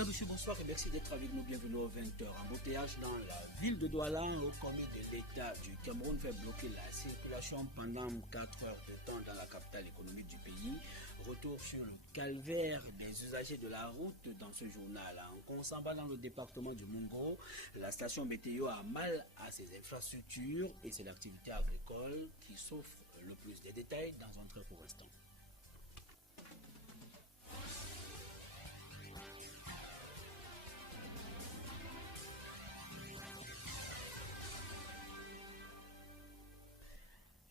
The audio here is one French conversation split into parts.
Madame, monsieur, bonsoir et merci d'être avec nous. Bienvenue aux 20h. Embouteillage dans la ville de Douala, au comité de l'État du Cameroun fait bloquer la circulation pendant 4 heures de temps dans la capitale économique du pays. Retour sur le calvaire des usagers de la route dans ce journal. En Konsamba, dans le département du Mungo, la station météo a mal à ses infrastructures et c'est l'activité agricole qui souffre le plus. Des détails dans un très court instant.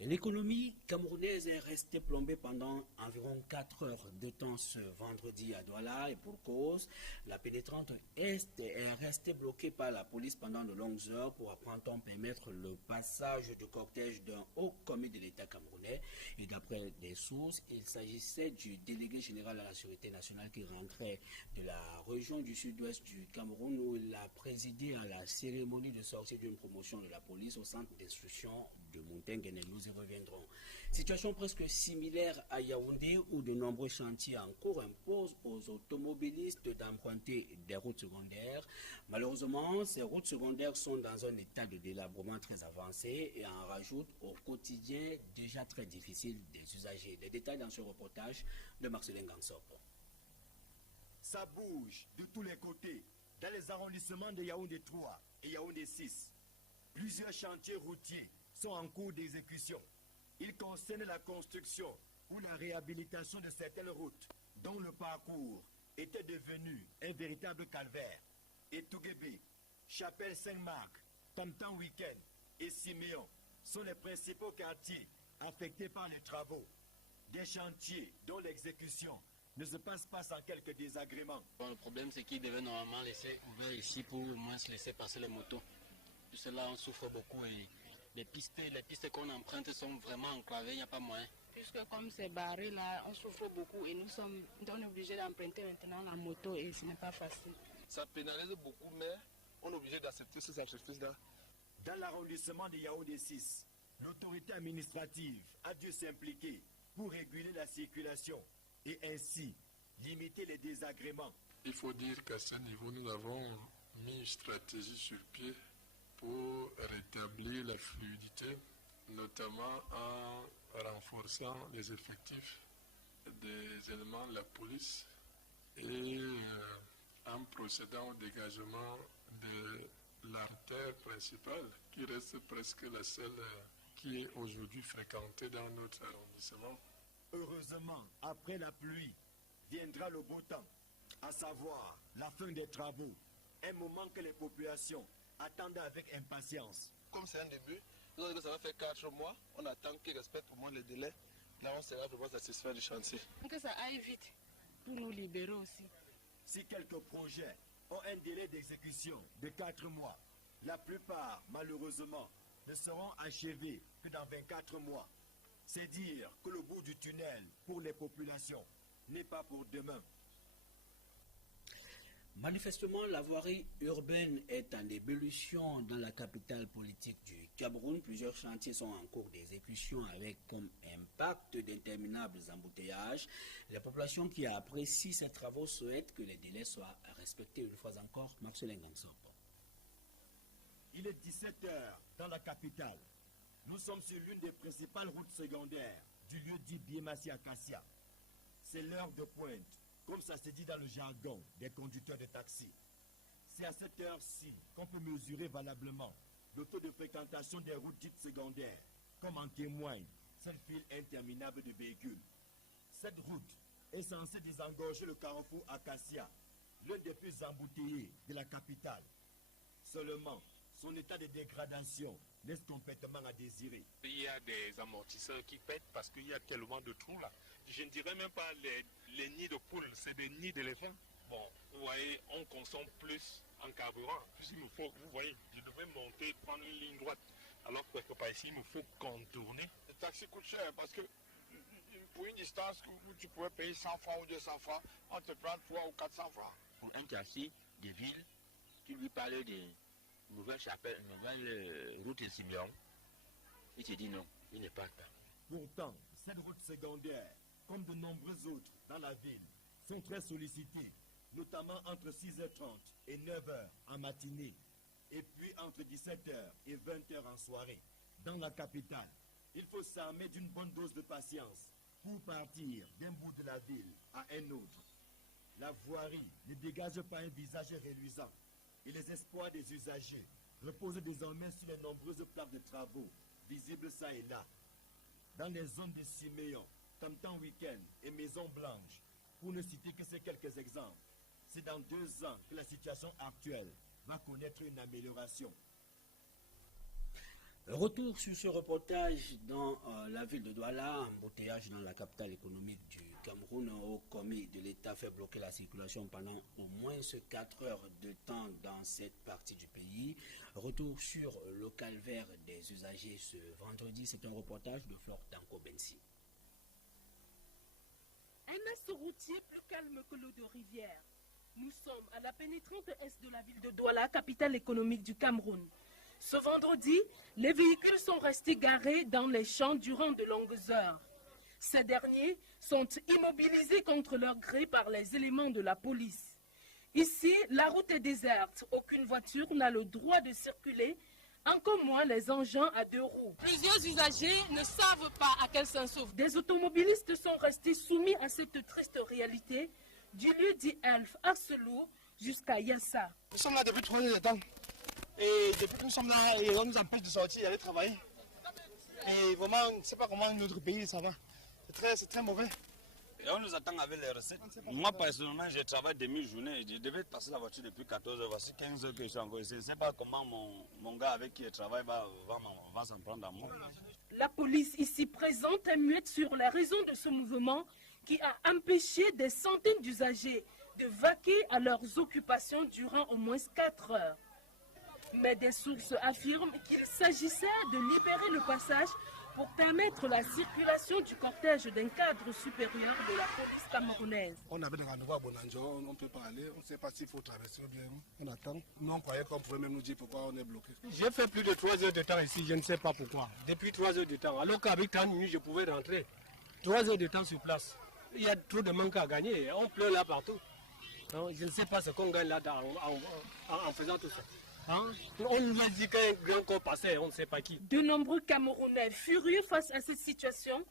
L'économie camerounaise est restée plombée pendant environ 4 heures de temps ce vendredi à Douala et pour cause, la pénétrante Est est restée bloquée par la police pendant de longues heures pour apprendre permettre le passage du cortège d'un haut commis de l'État camerounais. Et d'après des sources, il s'agissait du délégué général à la sécurité nationale qui rentrait de la région du sud-ouest du Cameroun où il a présidé à la cérémonie de sortie d'une promotion de la police au centre d'instruction de Montenegro. Nous y reviendrons. Situation presque similaire à Yaoundé où de nombreux chantiers en cours imposent aux automobilistes d'emprunter des routes secondaires. Malheureusement, ces routes secondaires sont dans un état de délabrement très avancé et en rajoutent au quotidien déjà très difficile des usagers. Les détails dans ce reportage de Marcelin Gansop. Ça bouge de tous les côtés dans les arrondissements de Yaoundé 3 et Yaoundé 6. Plusieurs chantiers routiers sont en cours d'exécution. Ils concernent la construction ou la réhabilitation de certaines routes dont le parcours était devenu un véritable calvaire. Et Touguébé, Chapelle Saint-Marc, Tamtan Week-end et Siméon sont les principaux quartiers affectés par les travaux. Des chantiers dont l'exécution ne se passe pas sans quelques désagréments. Bon, le problème, c'est qu'ils devaient normalement laisser ouvert ici pour au moins se laisser passer les motos. Tout cela, on souffre beaucoup et les pistes qu'on emprunte sont vraiment enclavées, il n'y a pas moyen. Puisque comme c'est barré là, on souffre beaucoup et nous sommes obligés d'emprunter maintenant la moto et ce n'est pas facile. Ça pénalise beaucoup, mais on est obligé d'accepter ces sacrifices-là. Dans l'arrondissement de Yaoundé 6, l'autorité administrative a dû s'impliquer pour réguler la circulation et ainsi limiter les désagréments. Il faut dire qu'à ce niveau, nous avons mis une stratégie sur pied pour rétablir la fluidité, notamment en renforçant les effectifs des éléments de la police et en procédant au dégagement de l'artère principale qui reste presque la seule qui est aujourd'hui fréquentée dans notre arrondissement. Heureusement, après la pluie, viendra le beau temps, à savoir la fin des travaux, un moment que les populations attendent avec impatience. Comme c'est un début, nous avons dit que ça va faire 4 mois, on attend qu'ils respectent au moins les délais. Là, on sera vraiment satisfait du chantier. Que ça aille vite pour nous libérer aussi. Si quelques projets ont un délai d'exécution de 4 mois, la plupart, malheureusement, ne seront achevés que dans 24 mois. C'est dire que le bout du tunnel pour les populations n'est pas pour demain. Manifestement, la voirie urbaine est en ébullition dans la capitale politique du Cameroun. Plusieurs chantiers sont en cours d'exécution avec comme impact d'interminables embouteillages. La population qui apprécie ces travaux souhaite que les délais soient respectés une fois encore. Marcelin Gansop. Il est 17h dans la capitale. Nous sommes sur l'une des principales routes secondaires du lieu dit Biémassi-Acacia. C'est l'heure de pointe, comme ça se dit dans le jargon des conducteurs de taxi. C'est à cette heure-ci qu'on peut mesurer valablement le taux de fréquentation des routes dites secondaires, comme en témoigne cette file interminable de véhicules. Cette route est censée désengorger le carrefour Acacia, l'un des plus embouteillés de la capitale. Seulement, son état de dégradation laisse complètement à désirer. Il y a des amortisseurs qui pètent parce qu'il y a tellement de trous là. Je ne dirais même pas les nids de poules, c'est des nids d'éléphants. Bon, vous voyez, on consomme plus en carburant. Puis il me faut, vous voyez, je devais monter, prendre une ligne droite. Alors que quelque part ici, il me faut contourner. Le taxi coûte cher parce que pour une distance où tu pourrais payer 100 francs ou 200 francs, on te prend 300 ou 400 francs. Pour un taxi de ville, tu lui parlais de nouvelle chapelle, nouvelle route de Siméon. Il te dit non, il n'est pas là. Pourtant, cette route secondaire, comme de nombreux autres dans la ville, sont très sollicités notamment entre 6h30 et 9h en matinée, et puis entre 17h et 20h en soirée. Dans la capitale, il faut s'armer d'une bonne dose de patience pour partir d'un bout de la ville à un autre. La voirie ne dégage pas un visage reluisant et les espoirs des usagers reposent désormais sur les nombreuses plaques de travaux visibles ça et là. Dans les zones de Siméon, Tam-Tam Week-end et Maison Blanche, pour ne citer que ces quelques exemples, c'est dans 2 ans que la situation actuelle va connaître une amélioration. Retour sur ce reportage dans la ville de Douala, embouteillage dans la capitale économique du Cameroun. Au commis de l'État fait bloquer la circulation pendant au moins 4 heures de temps dans cette partie du pays. Retour sur le calvaire des usagers ce vendredi. C'est un reportage de Flore Tanko-Bensi. Un axe routier plus calme que l'eau de rivière. Nous sommes à la pénétrante est de la ville de Douala, capitale économique du Cameroun. Ce vendredi, les véhicules sont restés garés dans les champs durant de longues heures. Ces derniers sont immobilisés contre leur gré par les éléments de la police. Ici, la route est déserte. Aucune voiture n'a le droit de circuler, encore moins les engins à 2 roues. Plusieurs usagers ne savent pas à quel sens sauf. Des automobilistes sont restés soumis à cette triste réalité du lieu dit Elf à Selou jusqu'à Yassa. Nous sommes là depuis 3 heures de temps. Et depuis que nous sommes là, on nous empêche de sortir et d'aller travailler. Et vraiment, je ne sais pas comment notre pays ça va. C'est très mauvais. Et on nous attend avec les recettes. Moi, personnellement, je travaille demi-journée. Je devais passer la voiture depuis 14 h. Voici 15 h que je suis encore ici. Je ne sais pas comment mon gars avec qui je travaille va s'en prendre à moi. La police ici présente est muette sur les raisons de ce mouvement qui a empêché des centaines d'usagers de vaquer à leurs occupations durant au moins 4 heures. Mais des sources affirment qu'il s'agissait de libérer le passage pour permettre la circulation du cortège d'un cadre supérieur de la police camerounaise. On avait des rendez-vous à Bonanjo, on ne peut pas aller, on ne sait pas s'il faut traverser ou bien on attend. Nous on croyait qu'on pouvait même nous dire pourquoi on est bloqué. J'ai fait plus de 3 heures de temps ici, je ne sais pas pourquoi. Depuis 3 heures de temps, alors qu'avec 30 minutes je pouvais rentrer. 3 heures de temps sur place. Il y a trop de manque à gagner, on pleure là partout. Non, je ne sais pas ce qu'on gagne là en faisant tout ça. On nous a dit qu'un grand corps passait, on ne sait pas qui. De nombreux Camerounais furieux face à cette situation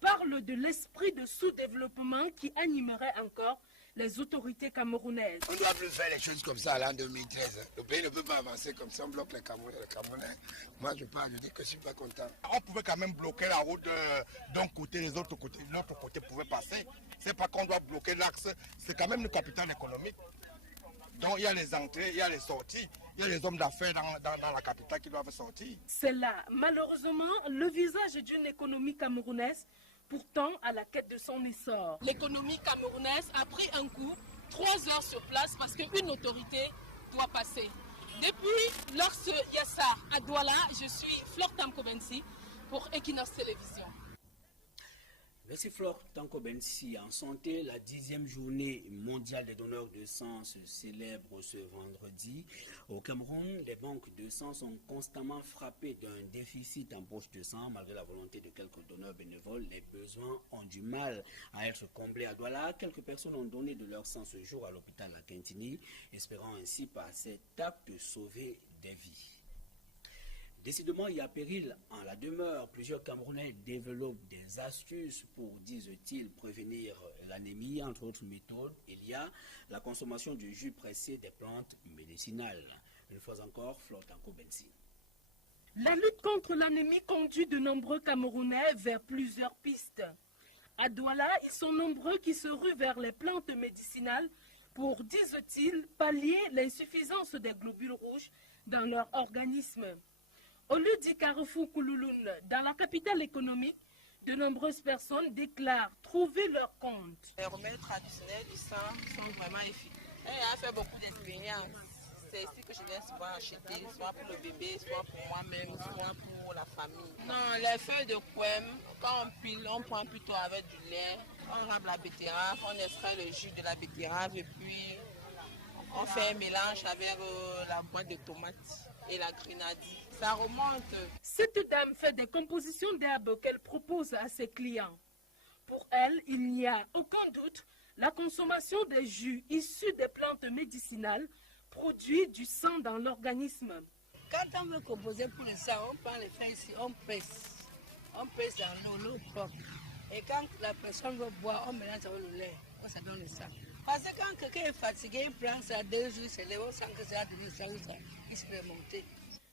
parlent de l'esprit de sous-développement qui animerait encore les autorités camerounaises. On ne doit plus faire les choses comme ça là en 2013. Le pays ne peut pas avancer comme ça, on bloque les Camerounais. Moi je dis que je ne suis pas content. On pouvait quand même bloquer la route d'un côté, les autres côtés. L'autre côté pouvait passer. C'est pas qu'on doit bloquer l'axe, c'est quand même une capitale économique. Donc il y a les entrées, il y a les sorties, il y a les hommes d'affaires dans la capitale qui doivent sortir. C'est là, malheureusement, le visage d'une économie camerounaise, pourtant à la quête de son essor. L'économie camerounaise a pris un coup, 3 heures sur place parce qu'une autorité doit passer. Depuis l'axe Yassa à Douala, je suis Flore Tanko-Bensi pour Equinox Télévision. Merci Flore Tanko-Bensi. En santé, la 10e journée mondiale des donneurs de sang se célèbre ce vendredi. Au Cameroun, les banques de sang sont constamment frappées d'un déficit en poche de sang. Malgré la volonté de quelques donneurs bénévoles, les besoins ont du mal à être comblés à Douala. Quelques personnes ont donné de leur sang ce jour à l'hôpital à Quintini, espérant ainsi par cet acte de sauver des vies. Décidément, il y a péril en la demeure. Plusieurs Camerounais développent des astuces pour, disent-ils, prévenir l'anémie. Entre autres méthodes, il y a la consommation du jus pressé des plantes médicinales. Une fois encore, Flore Tanko-Bensi. La lutte contre l'anémie conduit de nombreux Camerounais vers plusieurs pistes. À Douala, ils sont nombreux qui se ruent vers les plantes médicinales pour, disent-ils, pallier l'insuffisance des globules rouges dans leur organisme. Au lieu du carrefour Koulouloun, dans la capitale économique, de nombreuses personnes déclarent trouver leur compte. Les remèdes traditionnels du sang sont vraiment efficaces. J'ai fait beaucoup d'expériences. C'est ici que je viens souvent acheter, soit pour le bébé, soit pour moi-même, soit pour la famille. Non, les feuilles de couem, quand on pile, on prend plutôt avec du lait, on râpe la betterave, on extrait le jus de la betterave et puis on fait un mélange avec la boîte de tomates et la grenadine. Ça remonte. Cette dame fait des compositions d'herbes qu'elle propose à ses clients. Pour elle, il n'y a aucun doute, la consommation des jus issus des plantes médicinales produit du sang dans l'organisme. Quand on veut composer pour le sang, on prend les feuilles ici, on pèse. On pèse dans l'eau propre. Et quand la personne veut boire, on mélange avec le lait. Ça donne le sang. Parce que quand quelqu'un est fatigué, il prend ça 2 jours, c'est le sang que ça a donné ça, il se fait monter.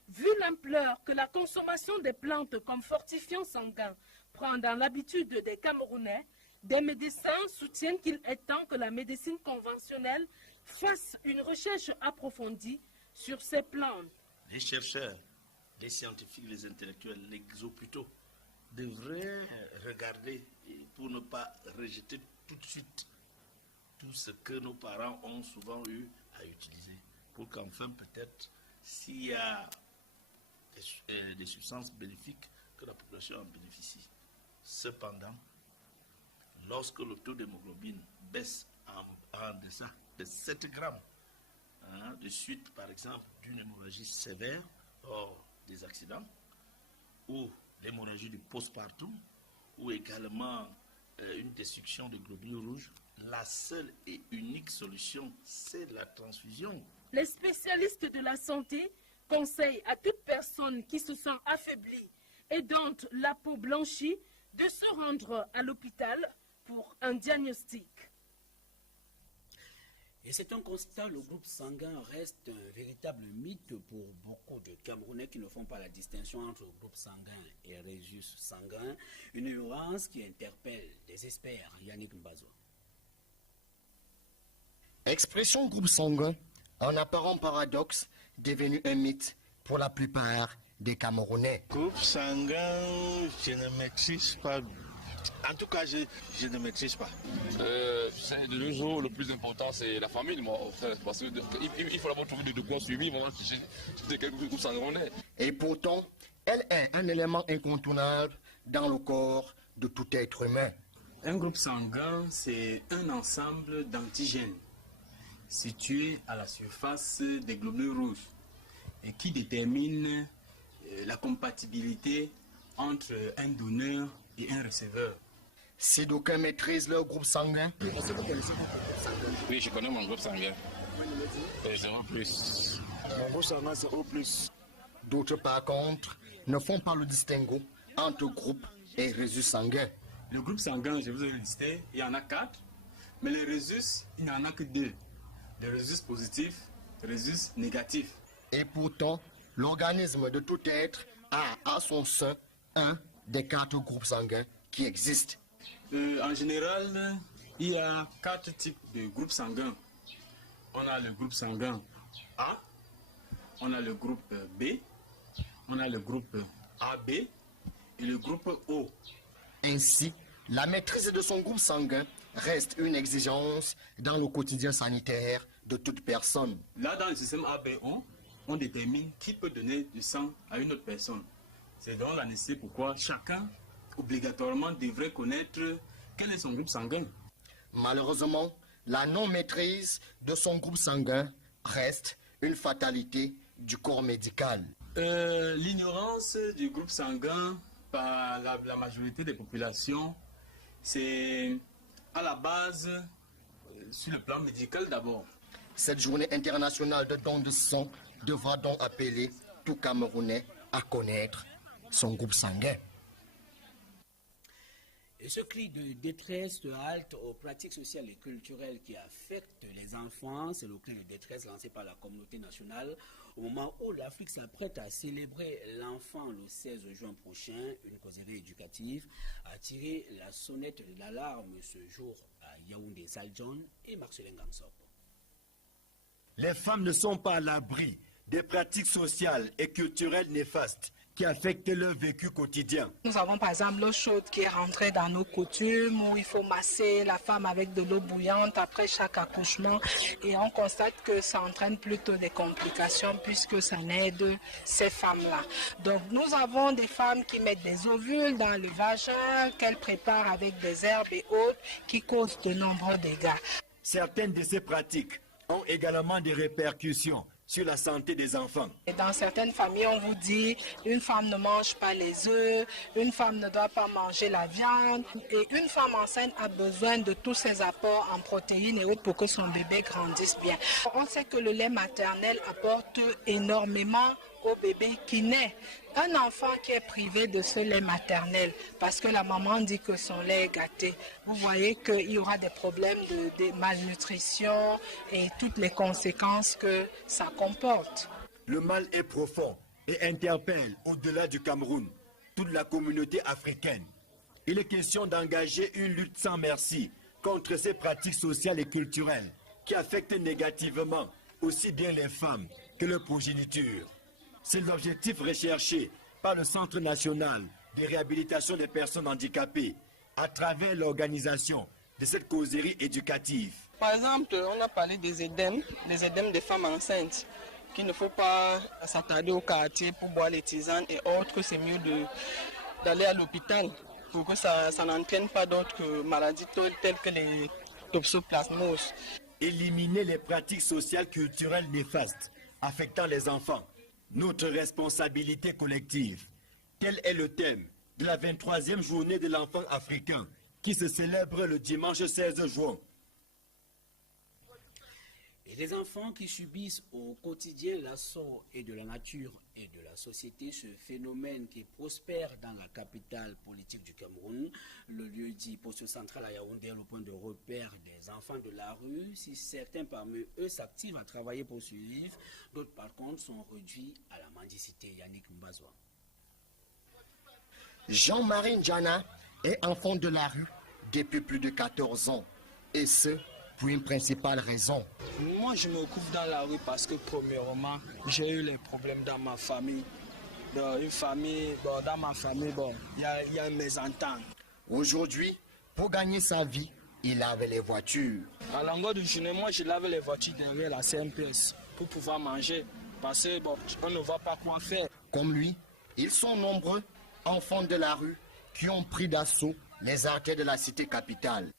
Vu l'ampleur que la consommation des plantes comme fortifiant sanguin prend dans l'habitude des Camerounais, des médecins soutiennent qu'il est temps que la médecine conventionnelle fasse une recherche approfondie sur ces plantes. Les chercheurs, les scientifiques, les intellectuels, les hôpitaux devraient regarder pour ne pas rejeter tout de suite tout ce que nos parents ont souvent eu à utiliser. Pour qu'enfin, peut-être, s'il y a des substances bénéfiques, que la population en bénéficie. Cependant, lorsque le taux d'hémoglobine baisse en deçà de 7 grammes, de suite, par exemple, d'une hémorragie sévère, hors des accidents, ou l'hémorragie du postpartum, ou également une destruction de globules rouges, la seule et unique solution, c'est la transfusion. Les spécialistes de la santé conseillent à toute personne qui se sent affaiblie et dont la peau blanchit de se rendre à l'hôpital pour un diagnostic. Et c'est un constat, le groupe sanguin reste un véritable mythe pour beaucoup de Camerounais qui ne font pas la distinction entre le groupe sanguin et résus sanguin, une nuance qui interpelle des experts. Yannick Mbazo. Expression groupe sanguin, en apparent paradoxe, devenu un mythe pour la plupart des Camerounais. Groupe sanguin, je ne maîtrise pas. En tout cas, je ne maîtrise pas. De nos jours, le plus important, c'est la famille, moi, frère. Parce qu'il faut d'abord trouver de quoi suivre. Moi, je quel groupe sanguin on est. Et pourtant, elle est un élément incontournable dans le corps de tout être humain. Un groupe sanguin, c'est un ensemble d'antigènes situés à la surface des globules rouges et qui détermine la compatibilité entre un donneur et un receveur. Si d'aucuns maîtrisent leur groupe sanguin, oui, je connais mon groupe sanguin. C'est O+. Mon groupe sanguin, c'est O+. D'autres, par contre, ne font pas le distinguo entre groupe et résus sanguin. Le groupe sanguin, je vous ai listé, il y en a 4, mais les résus, il n'y en a que 2. Les résus positifs, résus négatifs. Et pourtant, l'organisme de tout être a à son sein un des 4 groupes sanguins qui existent. En général, il y a 4 types de groupes sanguins. On a le groupe sanguin A, on a le groupe B, on a le groupe AB et le groupe O. Ainsi, la maîtrise de son groupe sanguin reste une exigence dans le quotidien sanitaire de toute personne. Là, dans le système ABO, on détermine qui peut donner du sang à une autre personne. C'est donc la nécessité pourquoi chacun, obligatoirement, devrait connaître quel est son groupe sanguin. Malheureusement, la non-maîtrise de son groupe sanguin reste une fatalité du corps médical. L'ignorance du groupe sanguin par la majorité des populations, c'est à la base sur le plan médical d'abord. Cette journée internationale de don de sang devra donc appeler tout Camerounais à connaître son groupe sanguin. Et ce cri de détresse de halte aux pratiques sociales et culturelles qui affectent les enfants, c'est le cri de détresse lancé par la communauté nationale au moment où l'Afrique s'apprête à célébrer l'enfant le 16 juin prochain. Une causerie éducative a tiré la sonnette d'alarme ce jour à Yaoundé, Saljon et Marcelin Gansop. Les femmes ne sont pas à l'abri des pratiques sociales et culturelles néfastes qui affectent leur vécu quotidien. Nous avons par exemple l'eau chaude qui est rentrée dans nos coutumes où il faut masser la femme avec de l'eau bouillante après chaque accouchement et on constate que ça entraîne plutôt des complications puisque ça n'aide ces femmes-là. Donc nous avons des femmes qui mettent des ovules dans le vagin qu'elles préparent avec des herbes et autres qui causent de nombreux dégâts. Certaines de ces pratiques ont également des répercussions sur la santé des enfants. Et dans certaines familles, on vous dit une femme ne mange pas les œufs, une femme ne doit pas manger la viande. Et une femme enceinte a besoin de tous ces apports en protéines et autres pour que son bébé grandisse bien. On sait que le lait maternel apporte énormément au bébé qui naît. Un enfant qui est privé de ce lait maternel parce que la maman dit que son lait est gâté, vous voyez qu'il y aura des problèmes de malnutrition et toutes les conséquences que ça comporte. Le mal est profond et interpelle au-delà du Cameroun toute la communauté africaine. Il est question d'engager une lutte sans merci contre ces pratiques sociales et culturelles qui affectent négativement aussi bien les femmes que leur progéniture. C'est l'objectif recherché par le Centre national de réhabilitation des personnes handicapées à travers l'organisation de cette causerie éducative. Par exemple, on a parlé des œdèmes des femmes enceintes, qu'il ne faut pas s'attarder au quartier pour boire les tisanes et autres, c'est mieux d'aller à l'hôpital pour que ça n'entraîne pas d'autres maladies telles que les toxoplasmoses. Éliminer les pratiques sociales culturelles néfastes affectant les enfants. Notre responsabilité collective. Tel est le thème de la 23e journée de l'enfant africain qui se célèbre le dimanche 16 juin. Et les enfants qui subissent au quotidien l'assaut et de la nature et de la société, ce phénomène qui prospère dans la capitale politique du Cameroun, le lieu dit poste central à Yaoundé, le point de repère des enfants de la rue. Si certains parmi eux s'activent à travailler pour survivre, d'autres par contre sont réduits à la mendicité. Yannick Mbazwa. Jean-Marie Ndjana est enfant de la rue depuis plus de 14 ans, et ce, pour une principale raison. Moi, je me trouve dans la rue parce que, premièrement, j'ai eu les problèmes dans ma famille. Dans ma famille, il y a mes ententes. Aujourd'hui, pour gagner sa vie, il lave les voitures. À longueur de journée, moi, je lave les voitures derrière la CMPS pour pouvoir manger. Parce que, on ne va pas quoi faire. Comme lui, ils sont nombreux, enfants de la rue, qui ont pris d'assaut les artères de la cité capitale.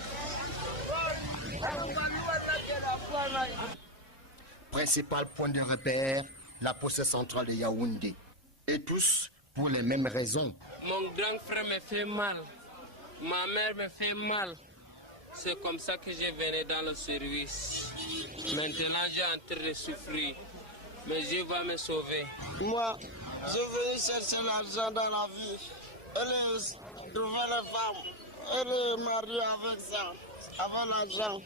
Principal point de repère, la poste centrale de Yaoundé. Et tous pour les mêmes raisons. Mon grand frère me fait mal. Ma mère me fait mal. C'est comme ça que je venais dans le service. Maintenant, j'ai en train de souffrir. Mais Dieu va me sauver. Moi, je veux chercher l'argent dans la vie. Et trouver les femmes. Et les marier avec ça. Avec l'argent.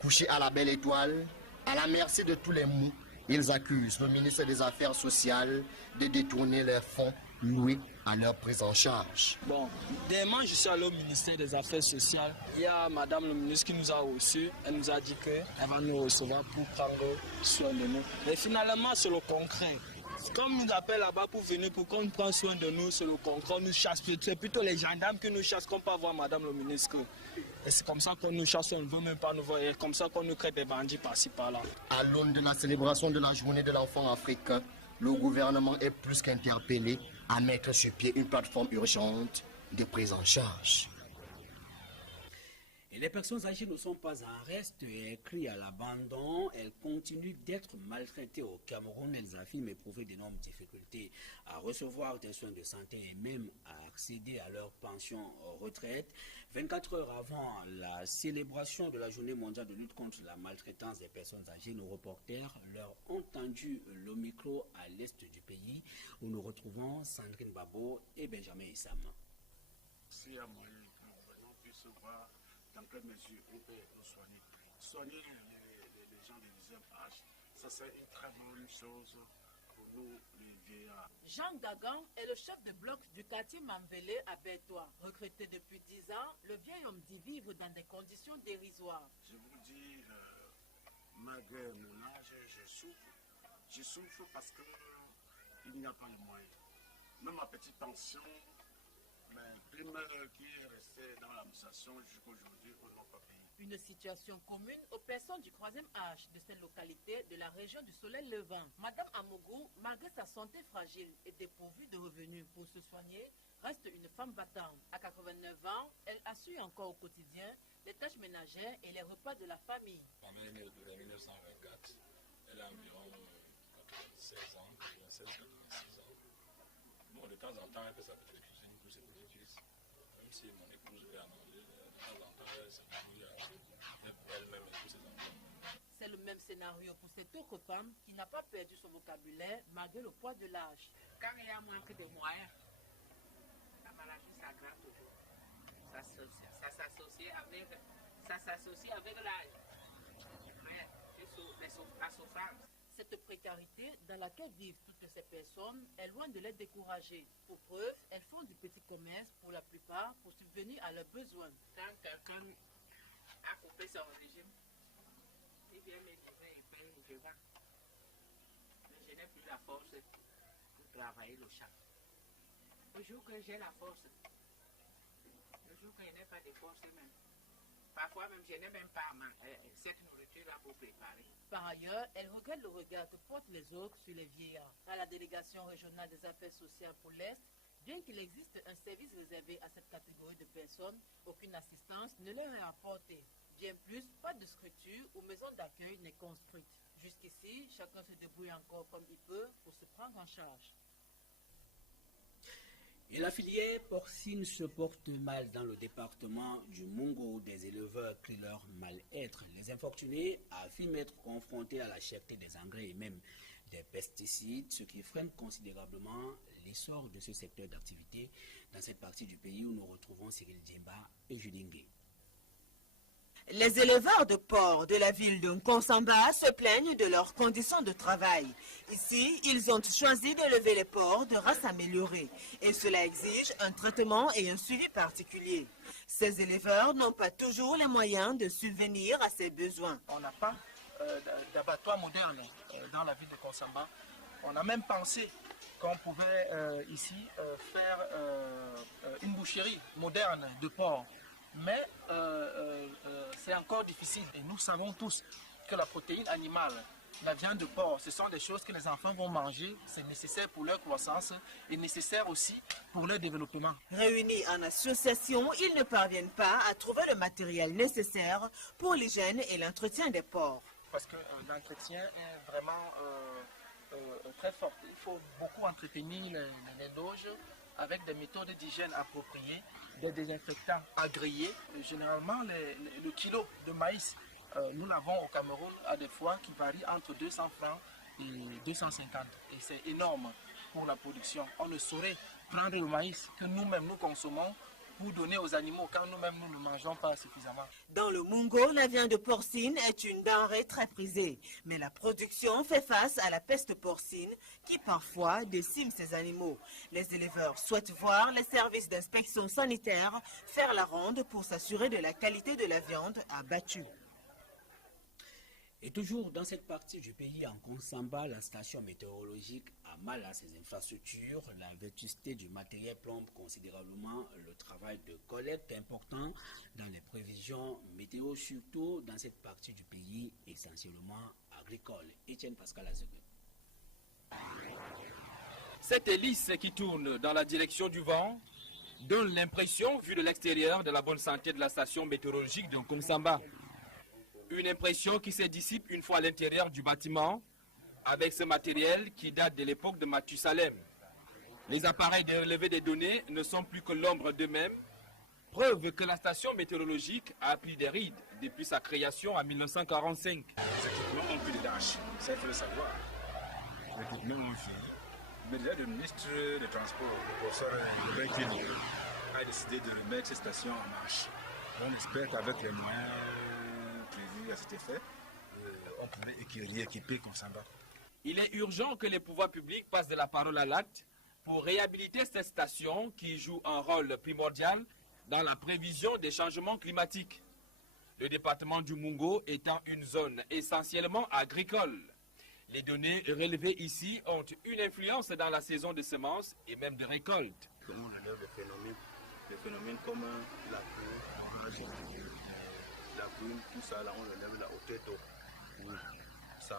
Couchés à la belle étoile, à la merci de tous les maux, ils accusent le ministre des Affaires sociales de détourner les fonds loués à leur prise en charge. Bon, demain, je suis allé au ministère des Affaires sociales. Il y a madame le ministre qui nous a reçus. Elle nous a dit qu'elle va nous recevoir pour prendre soin de nous. Et finalement, c'est le concret. Comme nous appellent là-bas pour venir, pour qu'on prenne soin de nous, c'est le concret. On nous chasse. C'est plutôt les gendarmes qui nous chassent, qu'on peut voir madame le ministre. Et c'est comme ça qu'on nous chasse, on ne veut même pas nous voir. Et comme ça qu'on nous crée des bandits par-ci, par-là. À l'aune de la célébration de la journée de l'enfant africain, le gouvernement est plus qu'interpellé à mettre sur pied une plateforme urgente de prise en charge. Et les personnes âgées ne sont pas en reste et écrites à l'abandon. Elles continuent d'être maltraitées au Cameroun. Elles affirment éprouver d'énormes difficultés à recevoir des soins de santé et même à accéder à leur pension retraite. 24 heures avant la célébration de la journée mondiale de lutte contre la maltraitance des personnes âgées, nos reporters leur ont tendu le micro à l'est du pays où nous retrouvons Sandrine Babo et Benjamin Issam. Si à moyen que le gouvernement puisse voir dans quelle mesure on peut nous soigner. Soigner les gens du deuxième âge, ça c'est une très bonne chose pour nous, les vieillards. Jean Gagan est le chef de bloc du quartier Mambélé à Bertois. Recruté depuis 10 ans, le vieil homme dit vivre dans des conditions dérisoires. Je vous dis, malgré mon âge, je souffre. Je souffre parce qu'il n'y a pas les moyens. Même ma petite pension, mes primes qui est restée dans l'administration jusqu'à aujourd'hui, on n'a pas payé. Une situation commune aux personnes du 3e âge de cette localité de la région du Soleil Levant. Madame Amougou, malgré sa santé fragile et dépourvue de revenus pour se soigner, reste une femme battante. À 89 ans, elle assure encore au quotidien les tâches ménagères et les repas de la famille. Ma mère est née de 1924. Elle a environ 16 ans, 16, 86 ans. Bon, de temps en temps, elle fait sa petite cuisine pour ses petites fils. Même si mon épouse est à manger, de temps en temps, elle se débrouille elle-même et tous ses enfants. C'est le même scénario pour cette autre femme qui n'a pas perdu son vocabulaire malgré le poids de l'âge. Quand il y a manque de moyens, la maladie s'aggrave toujours. Ça s'associe avec l'âge. La souffrance. Cette précarité dans laquelle vivent toutes ces personnes est loin de les décourager. Pour preuve, elles font du petit commerce pour la plupart pour subvenir à leurs besoins. Quand quelqu'un a coupé son régime, il vient me livrer et paye, je vends. Mais je n'ai plus la force pour travailler le champ. Le jour que j'ai la force, le jour que je n'ai pas de force même, parfois même je n'ai même pas cette nourriture-là pour préparer. Par ailleurs, elle regrette le regard que portent les autres sur les vieillards. À la délégation régionale des affaires sociales pour l'Est, bien qu'il existe un service réservé à cette catégorie de personnes, aucune assistance ne leur est apportée. Bien plus, pas de structure ou maison d'accueil n'est construite. Jusqu'ici, chacun se débrouille encore comme il peut pour se prendre en charge. Et la filière porcine se porte mal dans le département du Mungo. Des éleveurs crient leur mal-être. Les infortunés affirment être confrontés à la cherté des engrais et même des pesticides, ce qui freine considérablement l'essor de ce secteur d'activité dans cette partie du pays où nous retrouvons Cyril Djemba et Julien Gué. Les éleveurs de porcs de la ville de Nkonsamba se plaignent de leurs conditions de travail. Ici, ils ont choisi d'élever les porcs de race améliorée et cela exige un traitement et un suivi particulier. Ces éleveurs n'ont pas toujours les moyens de subvenir à ces besoins. On n'a pas d'abattoir moderne dans la ville de Nkonsamba. On a même pensé qu'on pouvait ici faire une boucherie moderne de porcs. Mais c'est encore difficile. Et nous savons tous que la protéine animale, la viande de porc, ce sont des choses que les enfants vont manger. C'est nécessaire pour leur croissance et nécessaire aussi pour leur développement. Réunis en association, ils ne parviennent pas à trouver le matériel nécessaire pour l'hygiène et l'entretien des porcs. Parce que l'entretien est vraiment très fort. Il faut beaucoup entretenir les loges avec des méthodes d'hygiène appropriées, des désinfectants agréés. Généralement, le kilo de maïs, nous l'avons au Cameroun à des fois qui varient entre 200 francs et 250. Et c'est énorme pour la production. On ne saurait prendre le maïs que nous-mêmes nous consommons pour donner aux animaux quand nous-mêmes nous ne mangeons pas suffisamment. Dans le Mungo, la viande porcine est une denrée très prisée. Mais la production fait face à la peste porcine qui parfois décime ces animaux. Les éleveurs souhaitent voir les services d'inspection sanitaire faire la ronde pour s'assurer de la qualité de la viande abattue. Et toujours dans cette partie du pays, en Nkonsamba, la station météorologique a mal à ses infrastructures. La vétusté du matériel plombe considérablement le travail de collecte important dans les prévisions météo, surtout dans cette partie du pays essentiellement agricole. Etienne Pascal Azeguet. Cette hélice qui tourne dans la direction du vent donne l'impression, vue de l'extérieur, de la bonne santé de la station météorologique de Nkonsamba. Une impression qui se dissipe une fois à l'intérieur du bâtiment avec ce matériel qui date de l'époque de Mathusalem. Les appareils de relevé des données ne sont plus que l'ombre d'eux-mêmes, preuve que la station météorologique a pris des rides depuis sa création en 1945. Les équipements ont pris des dangers, ça il faut le savoir. Les équipements ont vieilli, mais déjà le ministre des Transports, le professeur Lebin, a décidé de remettre cette station en marche. On espère qu'avec les moyens prévus à cet effet, on pourrait équiper Nkonsamba. Il est urgent que les pouvoirs publics passent de la parole à l'acte pour réhabiliter cette station qui joue un rôle primordial dans la prévision des changements climatiques. Le département du Mungo étant une zone essentiellement agricole. Les données relevées ici ont une influence dans la saison de semences et même de récolte. On relève les phénomènes comme la pluie, la brume, tout ça, là on relève la hauteur d'eau. Ça,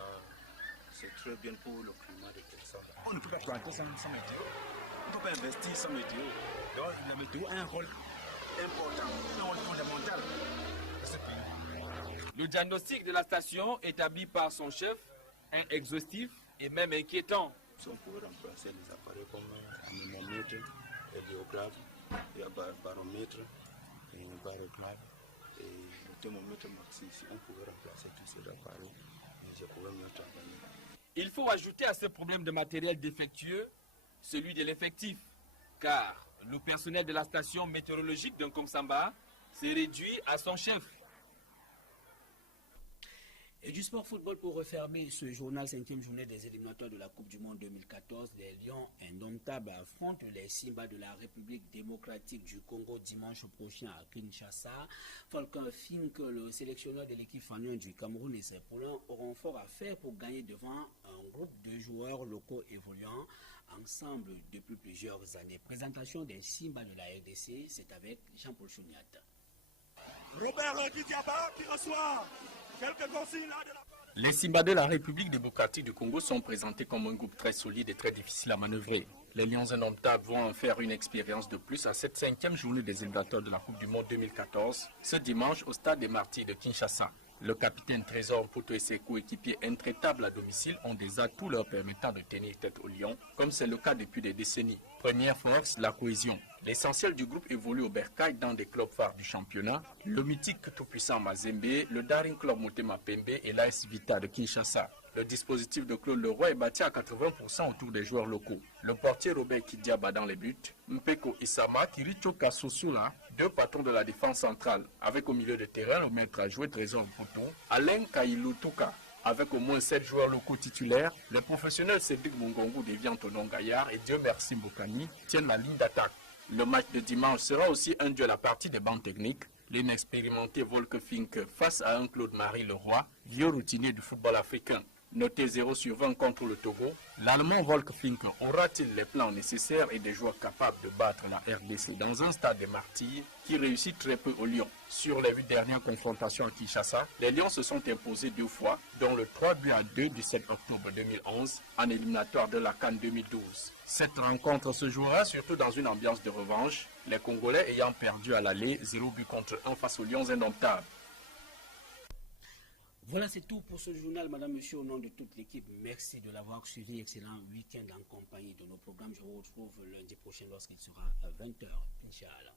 c'est très bien pour le climat de Nkonsamba. On ne peut pas planter sans météo. On ne peut pas investir sans météo. Donc la météo a un rôle important, un rôle fondamental de ce pays. Le diagnostic de la station établi par son chef est exhaustif et même inquiétant. Si on pouvait remplacer les appareils comme anémomètre, héliographe, il y a baromètre, barographe et le thermomètre maxi. Si on pouvait remplacer tous ces appareils, je pourrais mieux travailler. Il faut ajouter à ce problème de matériel défectueux celui de l'effectif, car le personnel de la station météorologique de Nkomsamba s'est réduit à son chef. Et du sport football pour refermer ce journal, 5e journée des éliminatoires de la Coupe du Monde 2014. Les Lions indomptables affrontent les Simba de la République démocratique du Congo dimanche prochain à Kinshasa. Volker Fink, le sélectionneur de l'équipe fanion du Cameroun et ses poulains auront fort à faire pour gagner devant un groupe de joueurs locaux évoluant ensemble depuis plusieurs années. Présentation des Simba de la RDC, c'est avec Jean-Paul Chouniat. Robert Kidiaba qui reçoit quelques consignes là de la... Les Simba de la République démocratique du Congo sont présentés comme un groupe très solide et très difficile à manœuvrer. Les Lions indomptables vont en faire une expérience de plus à cette 5e journée des éliminatoires de la Coupe du Monde 2014, ce dimanche au stade des Martyrs de Kinshasa. Le capitaine Trésor Mputo et ses coéquipiers intraitables à domicile ont des atouts leur permettant de tenir tête aux Lions, comme c'est le cas depuis des décennies. Première force, la cohésion. L'essentiel du groupe évolue au Bercail dans des clubs phares du championnat, le mythique tout-puissant Mazembe, le Daring Club Motema Pembe et l'AS Vita de Kinshasa. Le dispositif de Claude Leroy est bâti à 80% autour des joueurs locaux. Le portier Robert Kidiaba dans les buts, Mpeko Isama, Kiricho Kasosula, deux patrons de la défense centrale, avec au milieu de terrain le maître à jouer Trésor Mputo, Alain Kailutuka. Avec au moins 7 joueurs locaux titulaires, les professionnels Cédric Mungongu déviant Tonon Gaillard et Dieu merci Mbokani tiennent la ligne d'attaque. Le match de dimanche sera aussi un duel à partie des bancs techniques. L'inexpérimenté Volker Fink face à un Claude-Marie Leroy, vieux routinier du football africain. Noté 0/20 contre le Togo, l'Allemand Volker Fink aura-t-il les plans nécessaires et des joueurs capables de battre la RDC dans un stade des Martyrs qui réussit très peu aux Lions? Sur les 8 dernières confrontations à Kinshasa, les Lions se sont imposés 2 fois, dont le 3-2 du 7 octobre 2011 en éliminatoire de la CAN 2012. Cette rencontre se jouera surtout dans une ambiance de revanche, les Congolais ayant perdu à l'aller 0-1 face aux Lions indomptables. Voilà, c'est tout pour ce journal, madame, monsieur, au nom de toute l'équipe. Merci de l'avoir suivi. Excellent week-end en compagnie de nos programmes. Je vous retrouve lundi prochain lorsqu'il sera à 20h. Inch'Allah.